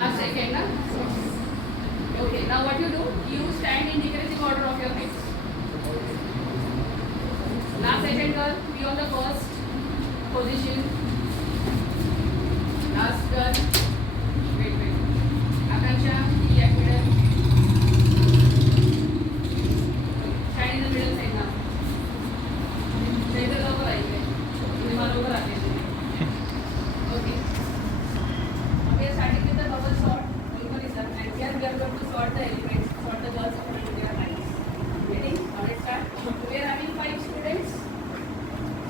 Last second, na? Okay, now what you do? You stand in decreasing order of your heights. Last second girl, be on the first position. Last girl, wait. Akansha, be at middle. Stand in the middle side now. Center over आएंगे. तुम्हारे ऊपर आते हैं. Okay. We are starting with the bubble sort. And here we are going to sort the elements, sort the girls according to their heights. Ready? Now let's start. We are having 5 students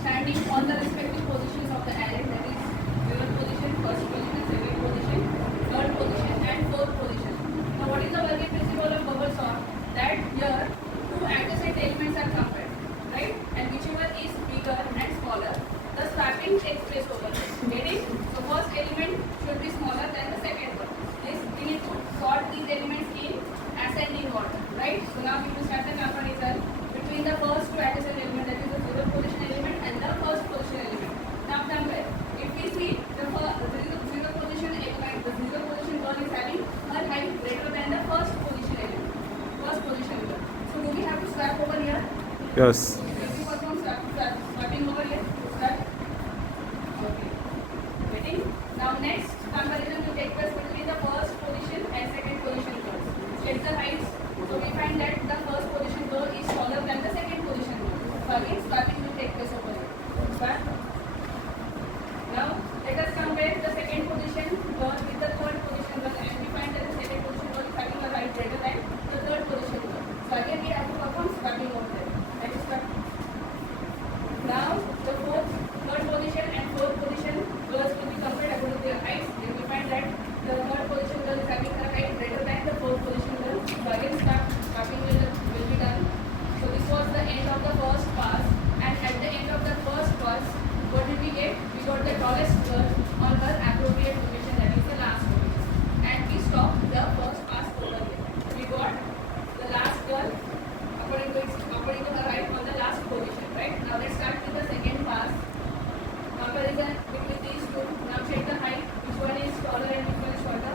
standing on the respective positions of the array. That is, 0th position, 1st position, 2nd position, 3rd position, and 4th position. Now, what is the working principle of bubble sort? That here two adjacent elements are compared, right? And whichever is bigger and smaller, the swapping takes place over there. Ready? So first element should be smaller than the second one. This we need to sort these elements in ascending order, right? So now we will start the comparison between the first two adjacent element, that is the 0th position element and the 1st position element. Now compare. If we see the 0th position element, the 0th position girl is having her height greater than the 1st position element. First position girl. So do we have to swap over here? Yes. If we perform swapping over here, swap. Okay. Waiting. Now next comparison will take place between the first position and second position girls. Check the heights. So we find that the first position girl is taller than the second position girl. So again swapping will take place over here. Swap. Now let us compare the second position girl with the third position girl, and we find that the second position girl is having a height greater than the third position girl. So again we have to perform swapping over there. Let us swap. Now the third position and fourth position girls will be compared according to their heights. Then we find that the third position girl is having her height greater than the fourth position girl. So again swapping will be done. So this was the end of the first pass, and at the end of the first pass, what did we get? We got the tallest girl on her appropriate position, that is the last position, and we stopped the first pass over here. We got the last girl according to her height on the last position, right? Now let's start with the second pass. Comparison between these two. Now check the height. Which one is taller and which one is shorter?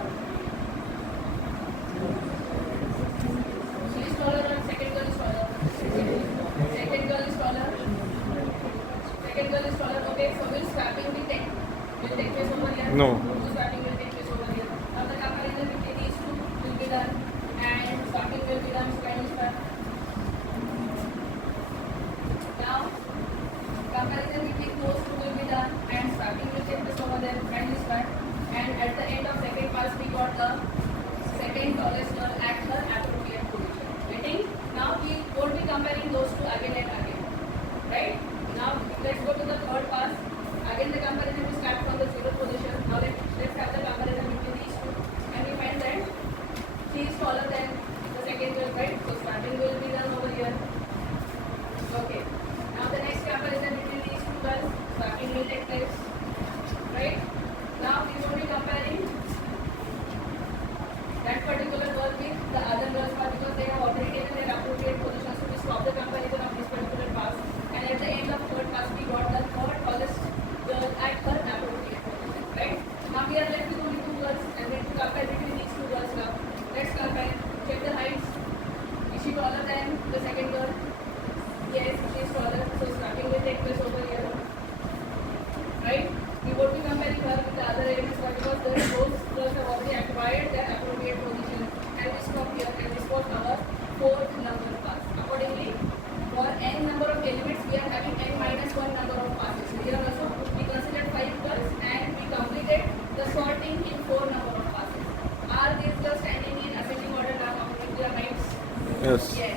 She is taller or second girl is taller? Second girl is taller. Second girl is taller. Okay, so will swapping will take place over here? No. So swapping will take place over here. Now the comparison between these two will be done, and swapping will be done. So can you swap? Now comparison between those two will be done, and swapping will take place over there. Can you swap? And at the end of second pass, we got the second tallest girl at her appropriate position. Waiting. Now we won't be comparing those two again and again, right? Now let's go to the third pass. Again the comparison will start from the 0th position. Now let's have the comparison between these two, and we find that she is taller than the second girl, right? So swapping will be done over here. Okay. Now the next comparison between these two girls, swapping will take place, right? Now we will be comparing that particular girl with the other girls because they have already taken their appropriate position. So we stop the comparison of this particular pass, and at the end of third pass we got the third tallest girl at her appropriate position, right? Now we are left with only two girls, and then to compare between these two girls now. Let's compare. Check the heights. Is she taller than the second girl? Yes, she is taller. So swapping will take place over here, right? We won't be comparing her with the other elements because those girls have already acquired their appropriate position, and we stop here, and this was our fourth number pass. Accordingly, for n number of elements, we are having n minus 1 number of passes. Here also, we considered 5 girls, and we completed the sorting in 4 number of passes. Are these girls standing in ascending order now according to their heights? Yes. Yes.